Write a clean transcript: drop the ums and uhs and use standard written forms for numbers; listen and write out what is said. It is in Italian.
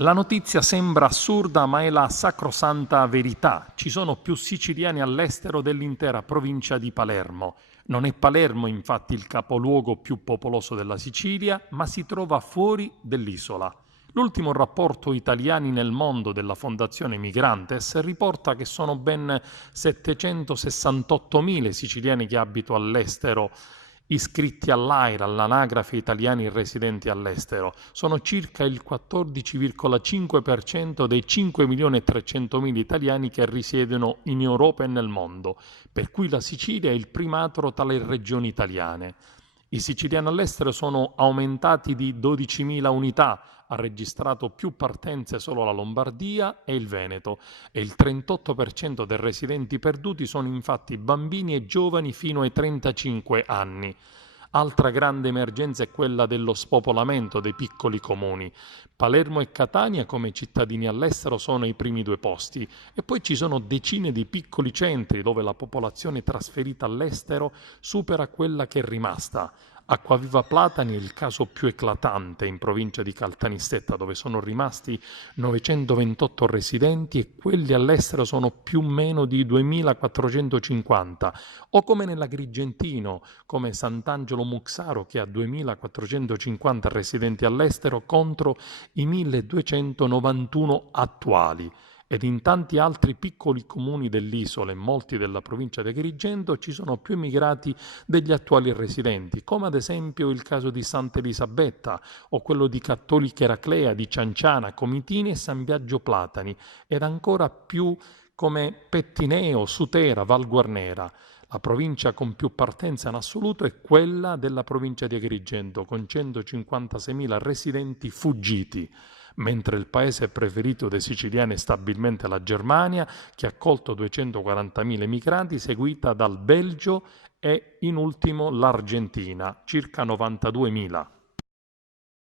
La notizia sembra assurda, ma è la sacrosanta verità. Ci sono più siciliani all'estero dell'intera provincia di Palermo. Non è Palermo, infatti, il capoluogo più popoloso della Sicilia, ma si trova fuori dell'isola. L'ultimo rapporto Italiani nel mondo della Fondazione Migrantes riporta che sono ben 768.000 i siciliani che abitano all'estero, iscritti all'AIRE, all'Anagrafe Italiani Residenti all'estero. Sono circa il 14,5% dei 5.300.000 italiani che risiedono in Europa e nel mondo, per cui la Sicilia è il primato tra le regioni italiane. I siciliani all'estero sono aumentati di 12.000 unità, ha registrato più partenze solo la Lombardia e il Veneto e il 38% dei residenti perduti sono infatti bambini e giovani fino ai 35 anni. Altra grande emergenza è quella dello spopolamento dei piccoli comuni. Palermo e Catania come cittadini all'estero sono ai primi due posti e poi ci sono decine di piccoli centri dove la popolazione trasferita all'estero supera quella che è rimasta. Acquaviva Platani è il caso più eclatante in provincia di Caltanissetta, dove sono rimasti 928 residenti e quelli all'estero sono più o meno di 2450, o come nell'Agrigentino, come Sant'Angelo Muxaro che ha 2450 residenti all'estero contro i 1291 attuali. Ed in tanti altri piccoli comuni dell'isola e molti della provincia di Agrigento ci sono più immigrati degli attuali residenti, come ad esempio il caso di Santa Elisabetta o quello di Cattolica Eraclea, di Cianciana, Comitini e San Biagio Platani, ed ancora più come Pettineo, Sutera, Val Guarnera. La provincia con più partenza in assoluto è quella della provincia di Agrigento, con 156.000 residenti fuggiti, mentre il paese preferito dei siciliani è stabilmente la Germania, che ha accolto 240.000 migranti, seguita dal Belgio e in ultimo l'Argentina, circa 92.000.